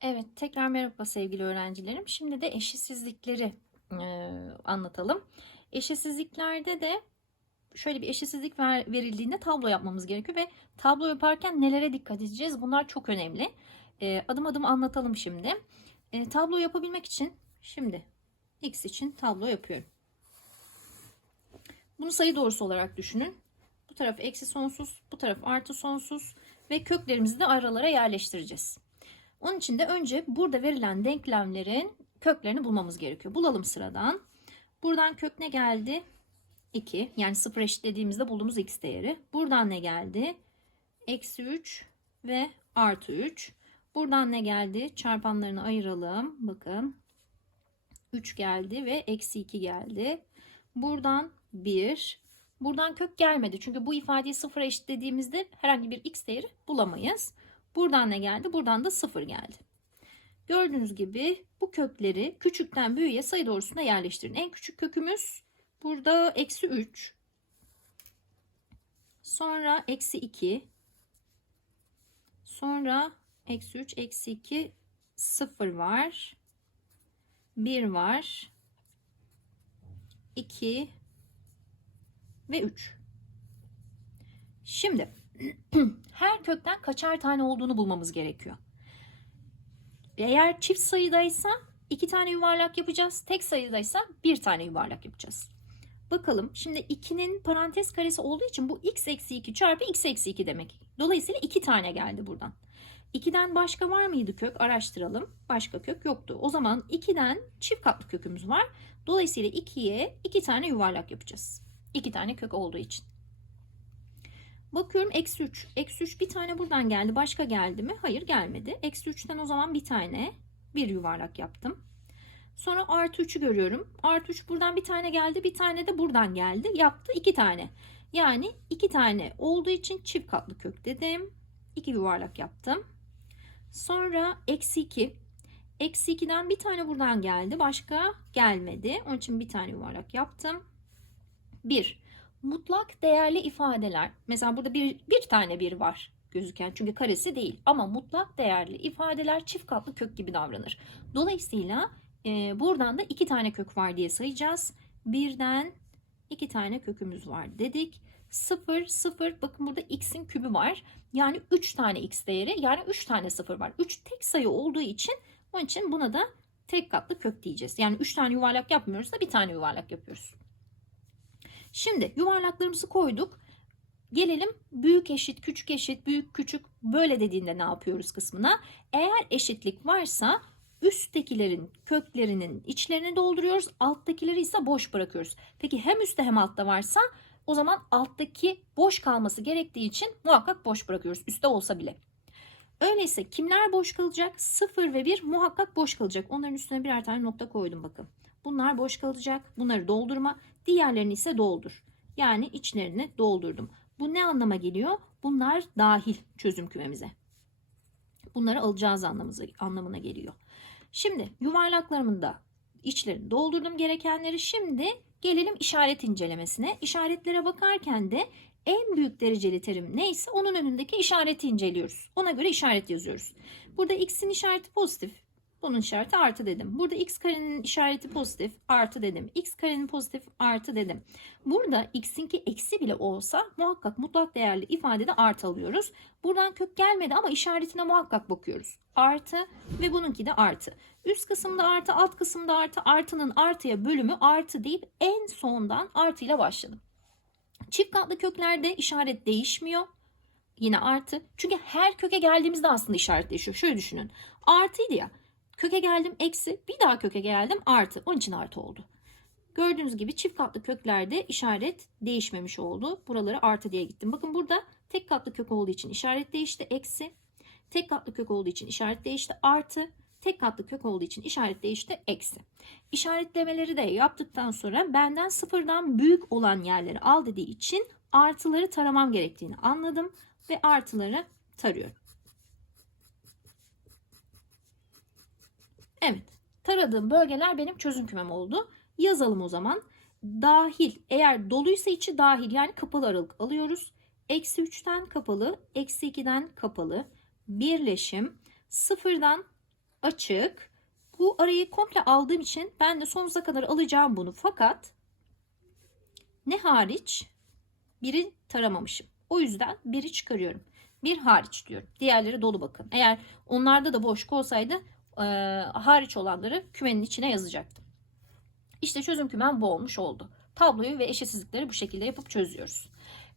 Evet, tekrar merhaba sevgili öğrencilerim. Şimdi de eşitsizlikleri e, anlatalım. Eşitsizliklerde de şöyle bir eşitsizlik ver- verildiğinde tablo yapmamız gerekiyor ve tablo yaparken nelere dikkat edeceğiz? Bunlar çok önemli. E, adım adım anlatalım şimdi. E, tablo yapabilmek için şimdi x için tablo yapıyorum. Bunu sayı doğrusu olarak düşünün. Bu taraf eksi sonsuz, bu taraf artı sonsuz ve köklerimizi de aralara yerleştireceğiz. Onun için de önce burada verilen denklemlerin köklerini bulmamız gerekiyor. Bulalım sıradan. Buradan kök ne geldi? 2. Yani 0 eşitlediğimizde bulduğumuz x değeri. Buradan ne geldi? Eksi 3 ve artı 3. Buradan ne geldi? Çarpanlarını ayıralım. Bakın. 3 geldi ve eksi 2 geldi. Buradan 1. Buradan kök gelmedi. Çünkü bu ifadeyi 0'a eşitlediğimizde herhangi bir x değeri bulamayız. Buradan ne geldi? Buradan da 0 geldi. Gördüğünüz gibi bu kökleri küçükten büyüğe sayı doğrusuna yerleştirin. En küçük kökümüz burada eksi 3. Sonra eksi 2. Sonra eksi 3, eksi 2, 0 var. 1 var. 2 ve 3. Şimdi her kökten kaçar tane olduğunu bulmamız gerekiyor. Eğer çift sayıdaysa iki tane yuvarlak yapacağız. Tek sayıdaysa bir tane yuvarlak yapacağız. Bakalım şimdi 2'nin parantez karesi olduğu için bu x eksi 2 çarpı x eksi 2 demek. Dolayısıyla 2 tane geldi buradan. 2'den başka var mıydı kök? Araştıralım. Başka kök yoktu. O zaman 2'den çift katlı kökümüz var. Dolayısıyla 2'ye 2 tane yuvarlak yapacağız. 2 tane kök olduğu için. Bakıyorum eksi 3. Eksi 3 bir tane buradan geldi. Başka geldi mi? Hayır gelmedi. Eksi 3'ten o zaman bir tane bir yuvarlak yaptım. Sonra artı 3'ü görüyorum. Artı 3 buradan bir tane geldi. Bir tane de buradan geldi. Yaptı iki tane. Yani iki tane olduğu için çift katlı kök dedim. İki yuvarlak yaptım. Sonra eksi 2. Eksi 2'den bir tane buradan geldi. Başka gelmedi. Onun için bir tane yuvarlak yaptım. 1 mutlak değerli ifadeler mesela burada bir, bir tane bir var gözüken çünkü karesi değil ama mutlak değerli ifadeler çift katlı kök gibi davranır. Dolayısıyla e, buradan da iki tane kök var diye sayacağız. Birden iki tane kökümüz var dedik. 0 0 bakın burada x'in kübü var. Yani 3 tane x değeri yani 3 tane 0 var. 3 tek sayı olduğu için onun için buna da tek katlı kök diyeceğiz. Yani 3 tane yuvarlak yapmıyoruz da bir tane yuvarlak yapıyoruz. Şimdi yuvarlaklarımızı koyduk. Gelelim büyük eşit, küçük eşit, büyük küçük böyle dediğinde ne yapıyoruz kısmına. Eğer eşitlik varsa üsttekilerin köklerinin içlerini dolduruyoruz. Alttakileri ise boş bırakıyoruz. Peki hem üstte hem altta varsa o zaman alttaki boş kalması gerektiği için muhakkak boş bırakıyoruz. Üstte olsa bile. Öyleyse kimler boş kalacak? 0 ve 1 muhakkak boş kalacak. Onların üstüne birer tane nokta koydum bakın. Bunlar boş kalacak. Bunları doldurma. Diğerlerini ise doldur. Yani içlerini doldurdum. Bu ne anlama geliyor? Bunlar dahil çözüm kümemize. Bunları alacağız anlamına geliyor. Şimdi yuvarlaklarımın da içlerini doldurdum gerekenleri. Şimdi gelelim işaret incelemesine. İşaretlere bakarken de en büyük dereceli terim neyse onun önündeki işareti inceliyoruz. Ona göre işaret yazıyoruz. Burada x'in işareti pozitif. Bunun işareti artı dedim. Burada x karenin işareti pozitif artı dedim. x karenin pozitif artı dedim. Burada x'inki eksi bile olsa muhakkak mutlak değerli ifadede artı alıyoruz. Buradan kök gelmedi ama işaretine muhakkak bakıyoruz. Artı ve bununki de artı. Üst kısımda artı alt kısımda artı artının artıya bölümü artı deyip en sondan artıyla başladım. Çift katlı köklerde işaret değişmiyor. Yine artı. Çünkü her köke geldiğimizde aslında işaret değişiyor. Şöyle düşünün. Artıydı ya. Köke geldim eksi bir daha köke geldim artı. Onun için artı oldu. Gördüğünüz gibi çift katlı köklerde işaret değişmemiş oldu. Buraları artı diye gittim. Bakın burada tek katlı kök olduğu için işaret değişti. Eksi. Tek katlı kök olduğu için işaret değişti. Artı. Tek katlı kök olduğu için işaret değişti. Eksi. İşaretlemeleri de yaptıktan sonra benden sıfırdan büyük olan yerleri al dediği için artıları taramam gerektiğini anladım. Ve artıları tarıyorum. Evet. Taradığım bölgeler benim çözüm kümem oldu. Yazalım o zaman. Dahil eğer doluysa içi dahil yani kapalı aralık alıyoruz. Eksi 3'ten kapalı, eksi 2'den kapalı. Birleşim sıfırdan açık. Bu arayı komple aldığım için ben de sonsuza kadar alacağım bunu. Fakat ne hariç? Biri taramamışım. O yüzden biri çıkarıyorum. Bir hariç diyorum. Diğerleri dolu bakın. Eğer onlarda da boşluk olsaydı e, hariç olanları kümenin içine yazacaktım. İşte çözüm kümem bu olmuş oldu. Tabloyu ve eşitsizlikleri bu şekilde yapıp çözüyoruz.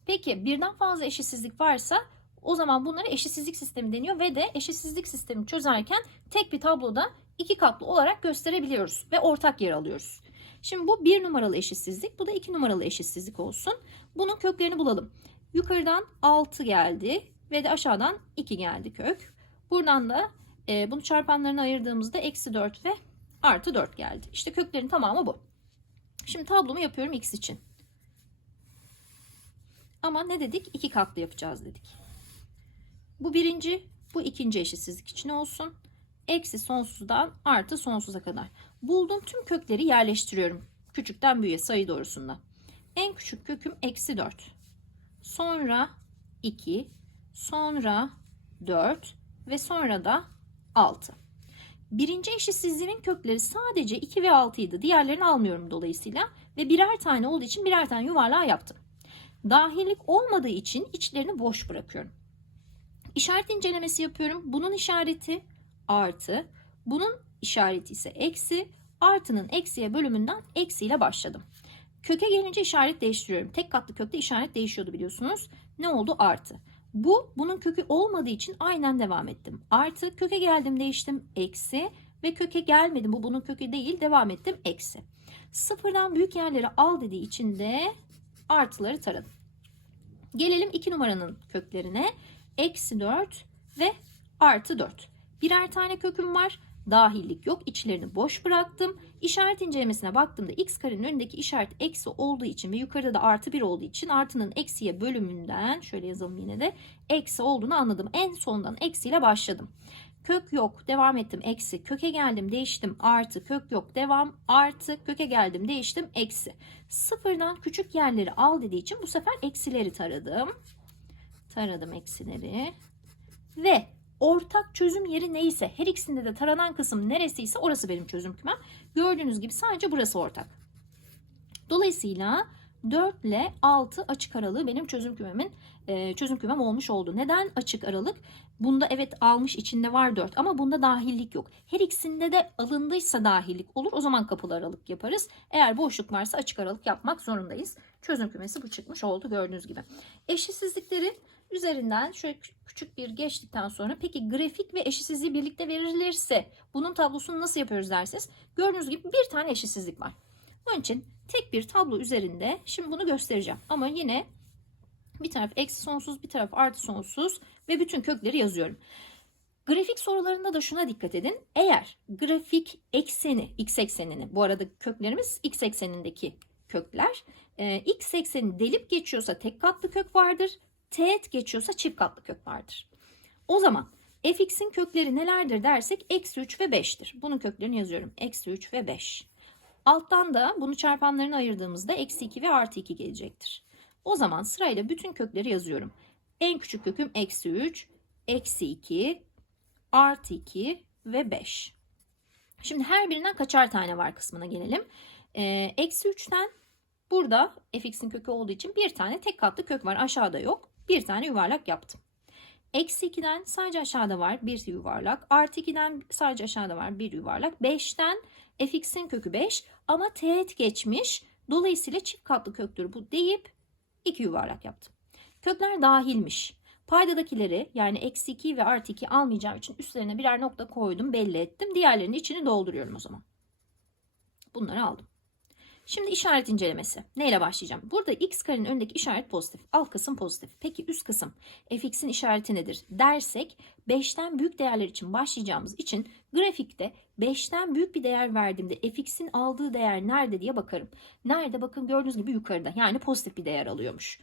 Peki birden fazla eşitsizlik varsa o zaman bunları eşitsizlik sistemi deniyor ve de eşitsizlik sistemi çözerken tek bir tabloda iki katlı olarak gösterebiliyoruz ve ortak yer alıyoruz. Şimdi bu bir numaralı eşitsizlik, bu da iki numaralı eşitsizlik olsun. Bunun köklerini bulalım. Yukarıdan 6 geldi ve de aşağıdan 2 geldi kök. Buradan da e, bunu çarpanlarına ayırdığımızda eksi 4 ve artı 4 geldi. İşte köklerin tamamı bu. Şimdi tablomu yapıyorum x için. Ama ne dedik? İki katlı yapacağız dedik. Bu birinci, bu ikinci eşitsizlik için olsun. Eksi sonsuzdan artı sonsuza kadar. Bulduğum tüm kökleri yerleştiriyorum. Küçükten büyüğe sayı doğrusunda. En küçük köküm eksi 4. Sonra 2. Sonra 4. Ve sonra da 6. Birinci eşitsizliğimin kökleri sadece 2 ve 6 idi. Diğerlerini almıyorum dolayısıyla. Ve birer tane olduğu için birer tane yuvarlağı yaptım. Dahillik olmadığı için içlerini boş bırakıyorum. İşaret incelemesi yapıyorum. Bunun işareti artı. Bunun işareti ise eksi. Artının eksiye bölümünden eksiyle başladım. Köke gelince işaret değiştiriyorum. Tek katlı kökte işaret değişiyordu biliyorsunuz. Ne oldu? Artı. Bu bunun kökü olmadığı için aynen devam ettim. Artı köke geldim değiştim eksi ve köke gelmedim. Bu bunun kökü değil devam ettim eksi. Sıfırdan büyük yerleri al dediği için de artıları taradım. Gelelim 2 numaranın köklerine. Eksi 4 ve artı 4. Birer tane köküm var. Dahillik yok. İçlerini boş bıraktım. İşaret incelemesine baktığımda x karenin önündeki işaret eksi olduğu için ve yukarıda da artı 1 olduğu için artının eksiye bölümünden şöyle yazalım yine de eksi olduğunu anladım. En sondan eksiyle başladım. Kök yok devam ettim eksi köke geldim değiştim artı kök yok devam artı köke geldim değiştim eksi. Sıfırdan küçük yerleri al dediği için bu sefer eksileri taradım. Taradım eksileri ve ortak çözüm yeri neyse her ikisinde de taranan kısım neresiyse orası benim çözüm kümem. Gördüğünüz gibi sadece burası ortak. Dolayısıyla 4 ile 6 açık aralığı benim çözüm kümemin e, çözüm kümem olmuş oldu. Neden açık aralık? Bunda evet almış içinde var 4 ama bunda dahillik yok. Her ikisinde de alındıysa dahillik olur. O zaman kapılı aralık yaparız. Eğer boşluk varsa açık aralık yapmak zorundayız. Çözüm kümesi bu çıkmış oldu gördüğünüz gibi. Eşitsizlikleri üzerinden şöyle küçük bir geçtikten sonra peki grafik ve eşitsizliği birlikte verilirse bunun tablosunu nasıl yapıyoruz derseniz gördüğünüz gibi bir tane eşitsizlik var. Onun için tek bir tablo üzerinde şimdi bunu göstereceğim. Ama yine bir taraf eksi sonsuz bir taraf artı sonsuz ve bütün kökleri yazıyorum. Grafik sorularında da şuna dikkat edin. Eğer grafik ekseni x eksenini bu arada köklerimiz x eksenindeki kökler e, x ekseni delip geçiyorsa tek katlı kök vardır. Teğet geçiyorsa çift katlı kök vardır. O zaman fx'in kökleri nelerdir dersek eksi 3 ve 5'tir. Bunun köklerini yazıyorum. Eksi 3 ve 5. Alttan da bunu çarpanlarına ayırdığımızda eksi 2 ve artı 2 gelecektir. O zaman sırayla bütün kökleri yazıyorum. En küçük köküm eksi 3, eksi 2, artı 2 ve 5. Şimdi her birinden kaçar tane var kısmına gelelim. Ee, eksi 3'ten burada fx'in kökü olduğu için bir tane tek katlı kök var. Aşağıda yok. Bir tane yuvarlak yaptım. Eksi 2'den sadece aşağıda var bir yuvarlak. Artı 2'den sadece aşağıda var bir yuvarlak. 5'ten fx'in kökü 5 ama teğet geçmiş. Dolayısıyla çift katlı köktür bu deyip 2 yuvarlak yaptım. Kökler dahilmiş. Paydadakileri yani eksi 2 ve artı 2 almayacağım için üstlerine birer nokta koydum belli ettim. Diğerlerinin içini dolduruyorum o zaman. Bunları aldım. Şimdi işaret incelemesi. Neyle başlayacağım? Burada x karenin önündeki işaret pozitif. Alt kısım pozitif. Peki üst kısım fx'in işareti nedir? Dersek 5'ten büyük değerler için başlayacağımız için grafikte 5'ten büyük bir değer verdiğimde fx'in aldığı değer nerede diye bakarım. Nerede? Bakın gördüğünüz gibi yukarıda. Yani pozitif bir değer alıyormuş.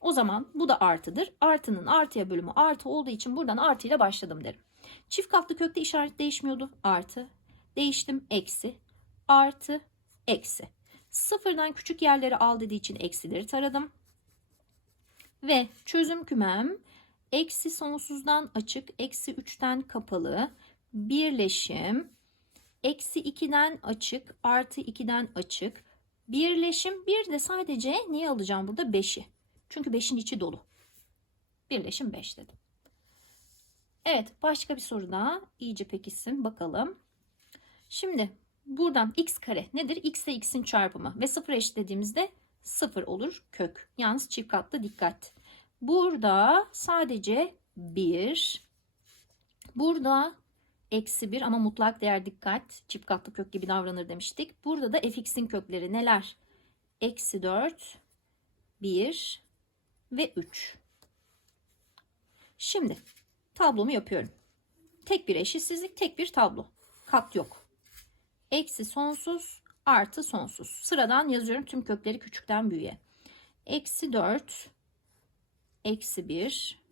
O zaman bu da artıdır. Artının artıya bölümü artı olduğu için buradan artı ile başladım derim. Çift katlı kökte işaret değişmiyordu. Artı. Değiştim. Eksi. Artı. Eksi. Sıfırdan küçük yerleri al dediği için eksileri taradım. Ve çözüm kümem eksi sonsuzdan açık, eksi 3'ten kapalı, birleşim eksi 2'den açık artı 2'den açık birleşim bir de sadece neyi alacağım burada 5'i. Çünkü 5'in içi dolu. Birleşim 5 dedim. Evet başka bir soru daha iyice pekişsin bakalım. Şimdi buradan x kare nedir? x ile x'in çarpımı ve 0 eşitlediğimizde 0 olur kök. Yalnız çift katlı dikkat. Burada sadece 1. Burada eksi 1 ama mutlak değer dikkat. Çift katlı kök gibi davranır demiştik. Burada da fx'in kökleri neler? Eksi 4, 1 ve 3. Şimdi tablomu yapıyorum. Tek bir eşitsizlik, tek bir tablo. Kat yok. Eksi sonsuz artı sonsuz. Sıradan yazıyorum tüm kökleri küçükten büyüğe. Eksi 4, eksi 1,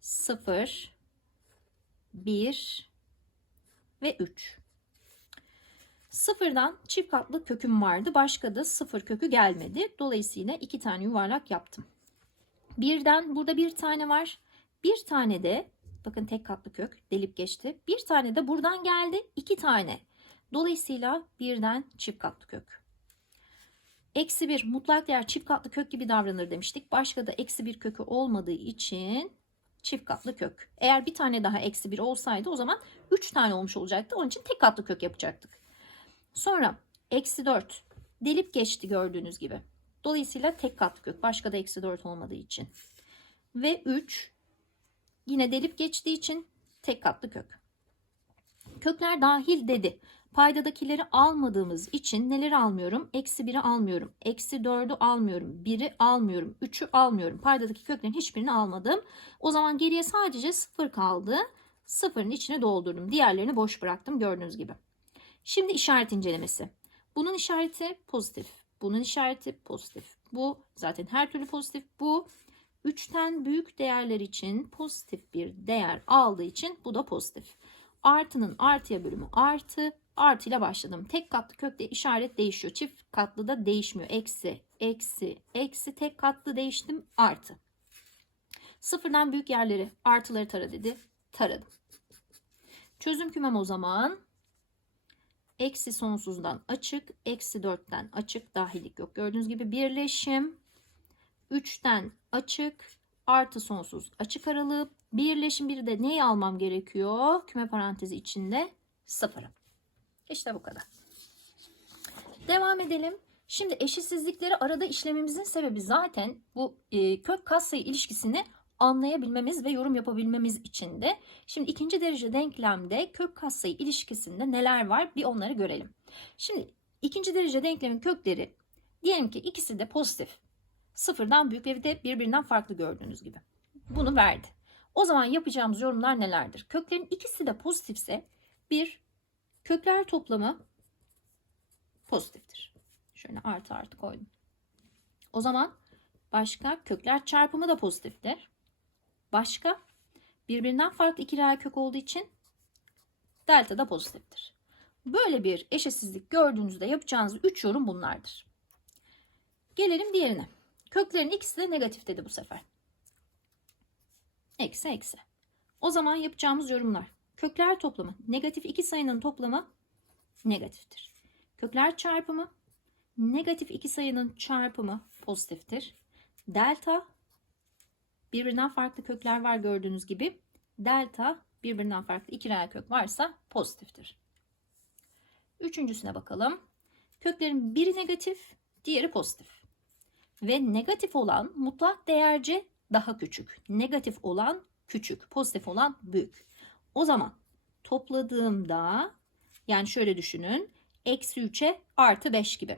0, 1 ve 3. Sıfırdan çift katlı köküm vardı. Başka da sıfır kökü gelmedi. Dolayısıyla iki tane yuvarlak yaptım. Birden burada bir tane var. Bir tane de bakın tek katlı kök delip geçti. Bir tane de buradan geldi. iki tane. Dolayısıyla birden çift katlı kök. Eksi bir mutlak değer çift katlı kök gibi davranır demiştik. Başka da eksi bir kökü olmadığı için çift katlı kök. Eğer bir tane daha eksi bir olsaydı o zaman 3 tane olmuş olacaktı. Onun için tek katlı kök yapacaktık. Sonra eksi 4 delip geçti gördüğünüz gibi. Dolayısıyla tek katlı kök. Başka da eksi 4 olmadığı için. Ve 3 yine delip geçtiği için tek katlı kök. Kökler dahil dedi. Paydadakileri almadığımız için neleri almıyorum? Eksi 1'i almıyorum. Eksi 4'ü almıyorum. 1'i almıyorum. 3'ü almıyorum. Paydadaki köklerin hiçbirini almadım. O zaman geriye sadece 0 kaldı. Sıfırın içine doldurdum. Diğerlerini boş bıraktım gördüğünüz gibi. Şimdi işaret incelemesi. Bunun işareti pozitif. Bunun işareti pozitif. Bu zaten her türlü pozitif. Bu 3'ten büyük değerler için pozitif bir değer aldığı için bu da pozitif. Artının artıya bölümü artı. Artı ile başladım. Tek katlı kökte işaret değişiyor. Çift katlı da değişmiyor. Eksi, eksi, eksi. Tek katlı değiştim. Artı. Sıfırdan büyük yerleri artıları tara dedi. Taradım. Çözüm kümem o zaman eksi sonsuzdan açık, eksi 4'ten açık, dahillik yok. Gördüğünüz gibi birleşim 3'ten açık, artı sonsuz açık aralığı. Birleşim bir de neyi almam gerekiyor? Küme parantezi içinde sıfırı. İşte bu kadar. Devam edelim. Şimdi eşitsizlikleri arada işlememizin sebebi zaten bu e, kök katsayı ilişkisini anlayabilmemiz ve yorum yapabilmemiz için de. Şimdi ikinci derece denklemde kök katsayı ilişkisinde neler var bir onları görelim. Şimdi ikinci derece denklemin kökleri diyelim ki ikisi de pozitif. Sıfırdan büyük ve de birbirinden farklı gördüğünüz gibi. Bunu verdi. O zaman yapacağımız yorumlar nelerdir? Köklerin ikisi de pozitifse bir kökler toplamı pozitiftir. Şöyle artı artı koydum. O zaman başka kökler çarpımı da pozitiftir. Başka birbirinden farklı iki reel kök olduğu için delta da pozitiftir. Böyle bir eşitsizlik gördüğünüzde yapacağınız 3 yorum bunlardır. Gelelim diğerine. Köklerin ikisi de negatif dedi bu sefer. Eksi eksi. O zaman yapacağımız yorumlar. Kökler toplamı. Negatif iki sayının toplamı negatiftir. Kökler çarpımı. Negatif iki sayının çarpımı pozitiftir. Delta birbirinden farklı kökler var gördüğünüz gibi. Delta birbirinden farklı iki reel kök varsa pozitiftir. Üçüncüsüne bakalım. Köklerin biri negatif, diğeri pozitif. Ve negatif olan mutlak değerce daha küçük. Negatif olan küçük, pozitif olan büyük. O zaman topladığımda yani şöyle düşünün. Eksi 3'e artı 5 gibi.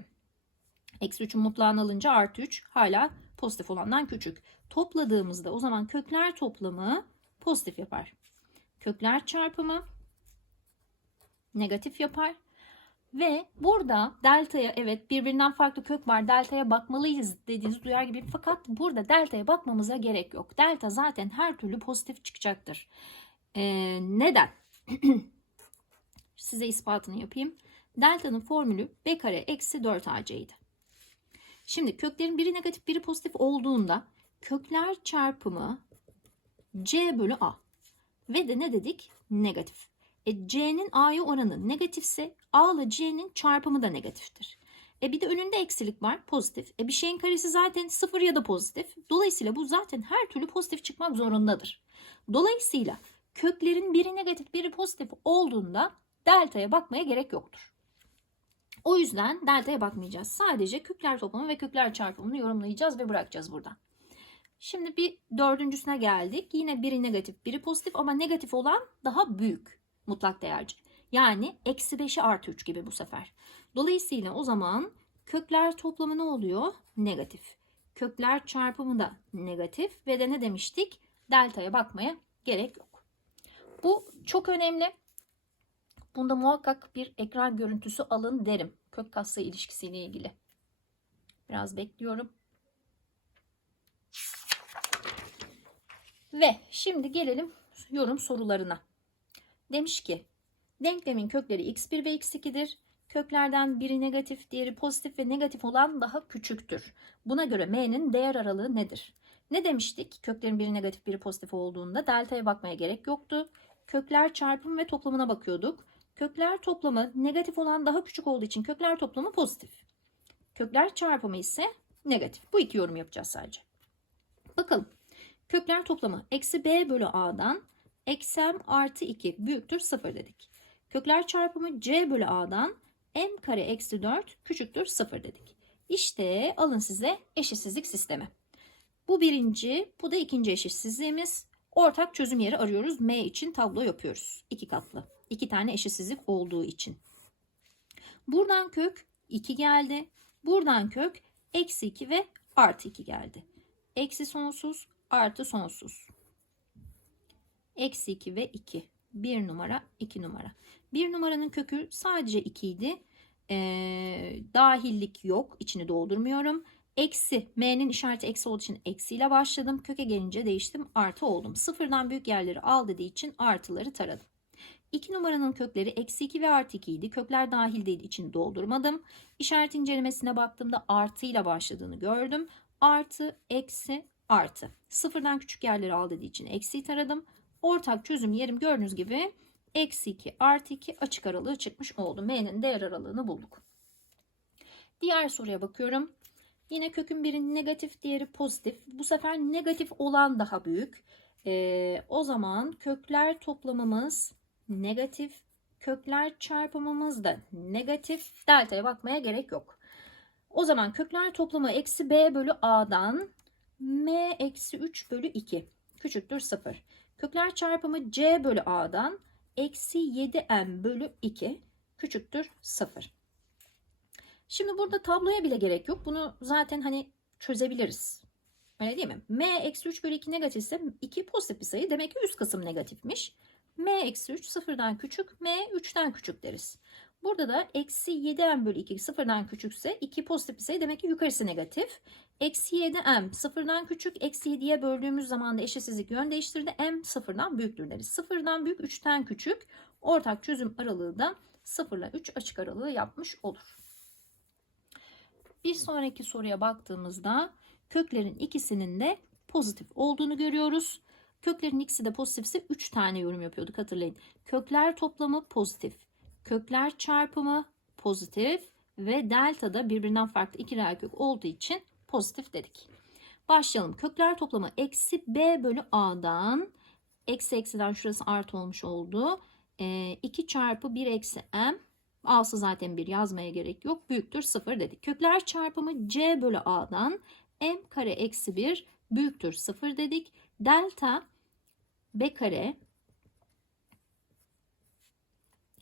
Eksi 3'ün mutlağını alınca artı 3 hala pozitif olandan küçük. Topladığımızda o zaman kökler toplamı pozitif yapar. Kökler çarpımı negatif yapar. Ve burada delta'ya evet birbirinden farklı kök var. Delta'ya bakmalıyız dediğiniz duyar gibi. Fakat burada delta'ya bakmamıza gerek yok. Delta zaten her türlü pozitif çıkacaktır. Ee, neden? Size ispatını yapayım. Delta'nın formülü b kare eksi 4ac idi. Şimdi köklerin biri negatif biri pozitif olduğunda kökler çarpımı c bölü a. Ve de ne dedik? Negatif. E, C'nin A'ya oranı negatifse A ile C'nin çarpımı da negatiftir. E bir de önünde eksilik var pozitif. E bir şeyin karesi zaten sıfır ya da pozitif. Dolayısıyla bu zaten her türlü pozitif çıkmak zorundadır. Dolayısıyla köklerin biri negatif biri pozitif olduğunda delta'ya bakmaya gerek yoktur. O yüzden delta'ya bakmayacağız. Sadece kökler toplamı ve kökler çarpımını yorumlayacağız ve bırakacağız buradan. Şimdi bir dördüncüsüne geldik. Yine biri negatif, biri pozitif ama negatif olan daha büyük mutlak değerci. Yani eksi 5'i artı 3 gibi bu sefer. Dolayısıyla o zaman kökler toplamı ne oluyor? Negatif. Kökler çarpımı da negatif ve de ne demiştik? Delta'ya bakmaya gerek yok. Bu çok önemli. Bunda muhakkak bir ekran görüntüsü alın derim. Kök kassa ilişkisiyle ilgili. Biraz bekliyorum. Ve şimdi gelelim yorum sorularına. Demiş ki denklemin kökleri x1 ve x2'dir. Köklerden biri negatif, diğeri pozitif ve negatif olan daha küçüktür. Buna göre m'nin değer aralığı nedir? Ne demiştik? Köklerin biri negatif, biri pozitif olduğunda delta'ya bakmaya gerek yoktu. Kökler çarpımı ve toplamına bakıyorduk. Kökler toplamı negatif olan daha küçük olduğu için kökler toplamı pozitif. Kökler çarpımı ise negatif. Bu iki yorum yapacağız sadece. Bakalım. Kökler toplamı eksi b bölü a'dan eksi m artı 2 büyüktür 0 dedik. Kökler çarpımı c bölü a'dan m kare eksi 4 küçüktür 0 dedik. İşte alın size eşitsizlik sistemi. Bu birinci, bu da ikinci eşitsizliğimiz. Ortak çözüm yeri arıyoruz. M için tablo yapıyoruz. İki katlı. İki tane eşitsizlik olduğu için. Buradan kök 2 geldi. Buradan kök eksi 2 ve artı 2 geldi. Eksi sonsuz artı sonsuz. Eksi 2 ve 2. 1 numara 2 numara. 1 numaranın kökü sadece 2 idi. Ee, dahillik yok. İçini doldurmuyorum. Eksi m'nin işareti eksi olduğu için eksiyle başladım. Köke gelince değiştim. Artı oldum. Sıfırdan büyük yerleri al dediği için artıları taradım. 2 numaranın kökleri eksi 2 ve artı 2 idi. Kökler dahil değil içini doldurmadım. İşaret incelemesine baktığımda artıyla başladığını gördüm. Artı, eksi, artı. Sıfırdan küçük yerleri al dediği için eksiyi taradım. Ortak çözüm yerim gördüğünüz gibi eksi 2 artı 2 açık aralığı çıkmış oldu. M'nin değer aralığını bulduk. Diğer soruya bakıyorum. Yine kökün biri negatif diğeri pozitif. Bu sefer negatif olan daha büyük. Ee, o zaman kökler toplamımız negatif. Kökler çarpımımız da negatif. Delta'ya bakmaya gerek yok. O zaman kökler toplamı eksi b bölü a'dan m eksi 3 bölü 2 küçüktür 0. Kökler çarpımı c bölü a'dan eksi 7m bölü 2 küçüktür 0. Şimdi burada tabloya bile gerek yok. Bunu zaten hani çözebiliriz. Öyle değil mi? m eksi 3 bölü 2 negatifse 2 pozitif bir sayı. Demek ki üst kısım negatifmiş. m eksi 3 sıfırdan küçük, m 3'ten küçük deriz. Burada da eksi 7m bölü 2 sıfırdan küçükse 2 pozitif bir sayı demek ki yukarısı negatif. Eksi 7m sıfırdan küçük eksi 7'ye böldüğümüz zaman da eşitsizlik yön değiştirdi. m sıfırdan büyüktür deriz. Sıfırdan büyük 3'ten küçük. Ortak çözüm aralığı da 0 ile 3 açık aralığı yapmış olur. Bir sonraki soruya baktığımızda köklerin ikisinin de pozitif olduğunu görüyoruz. Köklerin ikisi de pozitifse 3 tane yorum yapıyorduk hatırlayın. Kökler toplamı pozitif. Kökler çarpımı pozitif ve delta da birbirinden farklı iki reel kök olduğu için pozitif dedik. Başlayalım. Kökler toplamı eksi b bölü a'dan eksi eksiden şurası artı olmuş oldu. E, 2 çarpı 1 eksi m A'sı zaten 1 yazmaya gerek yok. Büyüktür 0 dedik. Kökler çarpımı c bölü a'dan m kare eksi 1 büyüktür 0 dedik. Delta b kare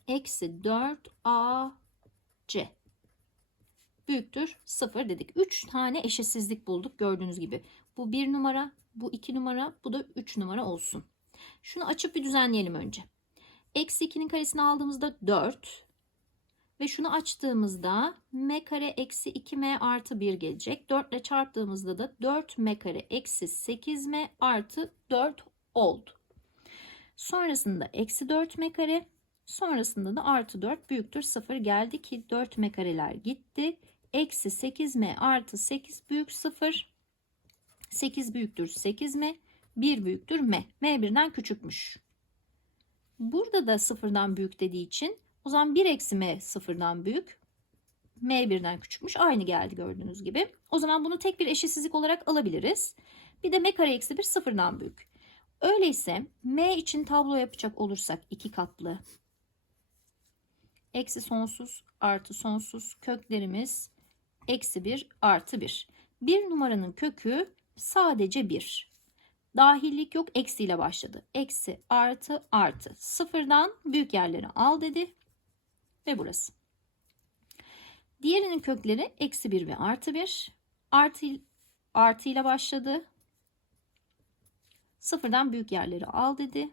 eksi 4 a c büyüktür 0 dedik. 3 tane eşitsizlik bulduk gördüğünüz gibi. Bu 1 numara, bu 2 numara, bu da 3 numara olsun. Şunu açıp bir düzenleyelim önce. Eksi 2'nin karesini aldığımızda 4. Ve şunu açtığımızda m kare eksi 2m artı 1 gelecek. 4 ile çarptığımızda da 4m kare eksi 8m artı 4 oldu. Sonrasında eksi 4m kare sonrasında da artı 4 büyüktür 0 geldi ki 4m kareler gitti. Eksi 8m artı 8 büyük 0. 8 büyüktür 8m. 1 büyüktür m. m birden küçükmüş. Burada da sıfırdan büyük dediği için o zaman 1 eksi m sıfırdan büyük. m birden küçükmüş. Aynı geldi gördüğünüz gibi. O zaman bunu tek bir eşitsizlik olarak alabiliriz. Bir de m kare eksi 1 sıfırdan büyük. Öyleyse m için tablo yapacak olursak iki katlı. Eksi sonsuz artı sonsuz köklerimiz eksi 1 artı 1. Bir numaranın kökü sadece 1. Dahillik yok eksiyle başladı. Eksi artı artı. Sıfırdan büyük yerleri al dedi. Ve burası. Diğerinin kökleri eksi 1 ve artı 1. Artı, artı ile başladı. Sıfırdan büyük yerleri al dedi.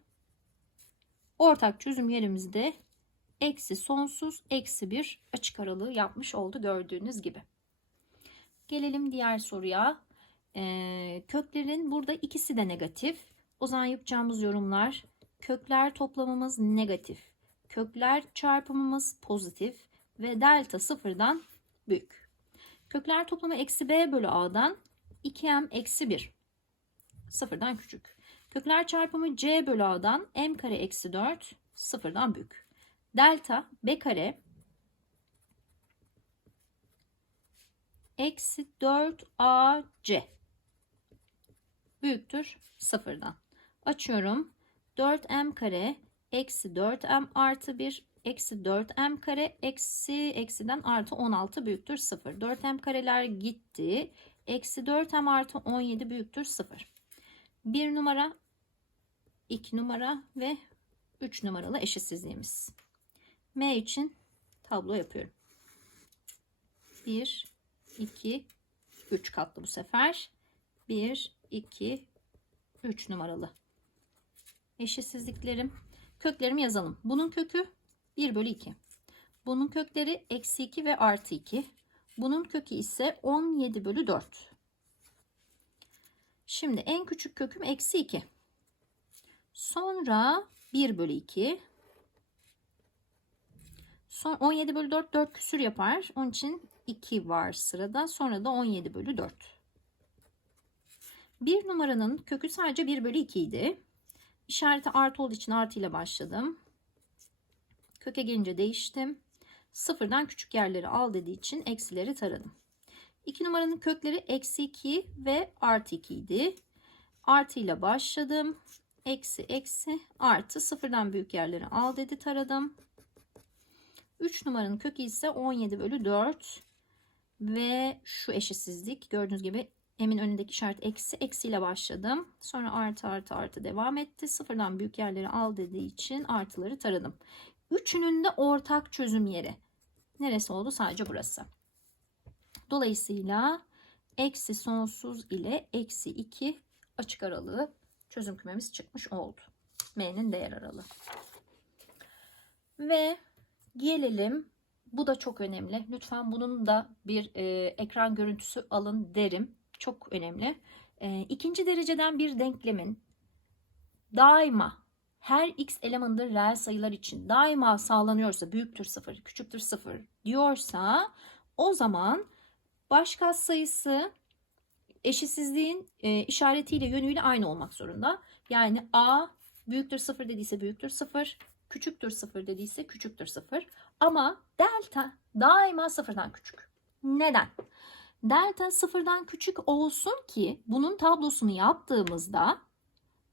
Ortak çözüm yerimizde eksi sonsuz eksi 1 açık aralığı yapmış oldu gördüğünüz gibi. Gelelim diğer soruya. Ee, köklerin burada ikisi de negatif. O zaman yapacağımız yorumlar kökler toplamımız negatif. Kökler çarpımımız pozitif ve delta sıfırdan büyük. Kökler toplamı eksi b bölü a'dan 2m eksi 1 sıfırdan küçük. Kökler çarpımı c bölü a'dan m kare eksi 4 sıfırdan büyük. Delta b kare eksi 4 ac büyüktür sıfırdan. Açıyorum. 4m kare eksi 4m artı 1 eksi 4m kare eksi eksiden artı 16 büyüktür 0. 4m kareler gitti. Eksi 4m artı 17 büyüktür 0. 1 numara, 2 numara ve 3 numaralı eşitsizliğimiz. M için tablo yapıyorum. 1, 2, 3 katlı bu sefer. 1, 2, 3 numaralı eşitsizliklerim. Köklerimi yazalım. Bunun kökü 1 bölü 2. Bunun kökleri eksi 2 ve artı 2. Bunun kökü ise 17 bölü 4. Şimdi en küçük köküm eksi 2. Sonra 1 bölü 2. Son 17 bölü 4 4 küsür yapar. Onun için 2 var sırada. Sonra da 17 bölü 4. Bir numaranın kökü sadece 1 bölü 2 idi. İşareti artı olduğu için artı ile başladım. Köke gelince değiştim. Sıfırdan küçük yerleri al dediği için eksileri taradım. 2 numaranın kökleri eksi 2 ve artı 2 idi. Artı ile başladım. Eksi eksi artı sıfırdan büyük yerleri al dedi taradım. 3 numaranın kökü ise 17 bölü 4 ve şu eşitsizlik gördüğünüz gibi M'in önündeki işaret eksi eksiyle başladım. Sonra artı artı artı devam etti. Sıfırdan büyük yerleri al dediği için artıları taradım. Üçünün de ortak çözüm yeri. Neresi oldu? Sadece burası. Dolayısıyla eksi sonsuz ile eksi 2 açık aralığı çözüm kümemiz çıkmış oldu. M'nin değer aralığı. Ve gelelim. Bu da çok önemli. Lütfen bunun da bir e, ekran görüntüsü alın derim. Çok önemli. E, ikinci dereceden bir denklemin daima her x elemanında reel sayılar için daima sağlanıyorsa büyüktür 0, küçüktür 0 diyorsa o zaman baş sayısı eşitsizliğin e, işaretiyle yönüyle aynı olmak zorunda. Yani a büyüktür 0 dediyse büyüktür 0, küçüktür 0 dediyse küçüktür 0. Ama delta daima sıfırdan küçük. Neden? Delta sıfırdan küçük olsun ki bunun tablosunu yaptığımızda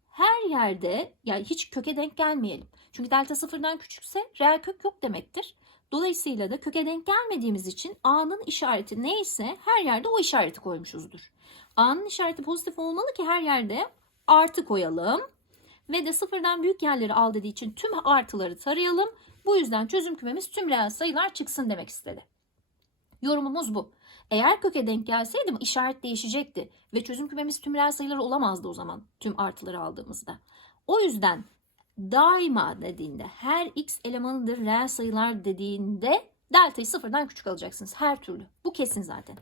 her yerde yani hiç köke denk gelmeyelim. Çünkü delta sıfırdan küçükse reel kök yok demektir. Dolayısıyla da köke denk gelmediğimiz için A'nın işareti neyse her yerde o işareti koymuşuzdur. A'nın işareti pozitif olmalı ki her yerde artı koyalım. Ve de sıfırdan büyük yerleri al dediği için tüm artıları tarayalım. Bu yüzden çözüm kümemiz tüm reel sayılar çıksın demek istedi. Yorumumuz bu. Eğer köke denk gelseydi işaret değişecekti ve çözüm kümemiz tüm reel sayılar olamazdı o zaman tüm artıları aldığımızda. O yüzden daima dediğinde her x elemanıdır reel sayılar dediğinde deltayı sıfırdan küçük alacaksınız her türlü. Bu kesin zaten.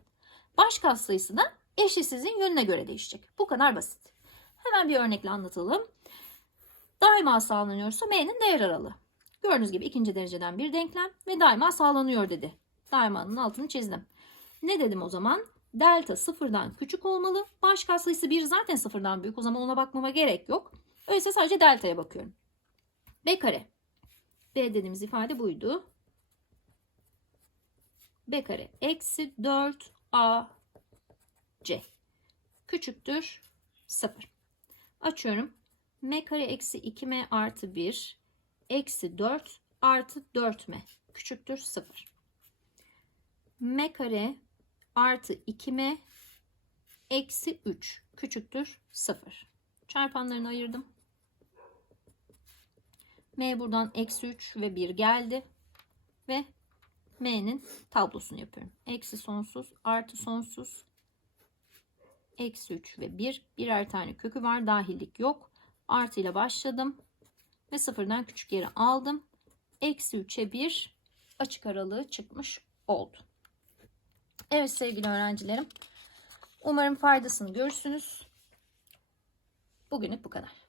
Baş katsayısı da eşitsizliğin yönüne göre değişecek. Bu kadar basit. Hemen bir örnekle anlatalım. Daima sağlanıyorsa m'nin değer aralığı. Gördüğünüz gibi ikinci dereceden bir denklem ve daima sağlanıyor dedi. Daimanın altını çizdim. Ne dedim o zaman? Delta sıfırdan küçük olmalı. Baş katsayısı 1 zaten sıfırdan büyük. O zaman ona bakmama gerek yok. Öyleyse sadece delta'ya bakıyorum. B kare. B dediğimiz ifade buydu. B kare eksi 4 A C küçüktür 0. Açıyorum. M kare eksi 2M artı 1 eksi 4 artı 4M küçüktür 0. M kare artı 2M eksi 3 küçüktür 0. Çarpanlarını ayırdım. M buradan eksi 3 ve 1 geldi. Ve M'nin tablosunu yapıyorum. Eksi sonsuz artı sonsuz eksi 3 ve 1 birer tane kökü var dahillik yok artı ile başladım ve sıfırdan küçük yeri aldım eksi 3'e 1 açık aralığı çıkmış oldu evet sevgili öğrencilerim. Umarım faydasını görürsünüz. Bugünlük bu kadar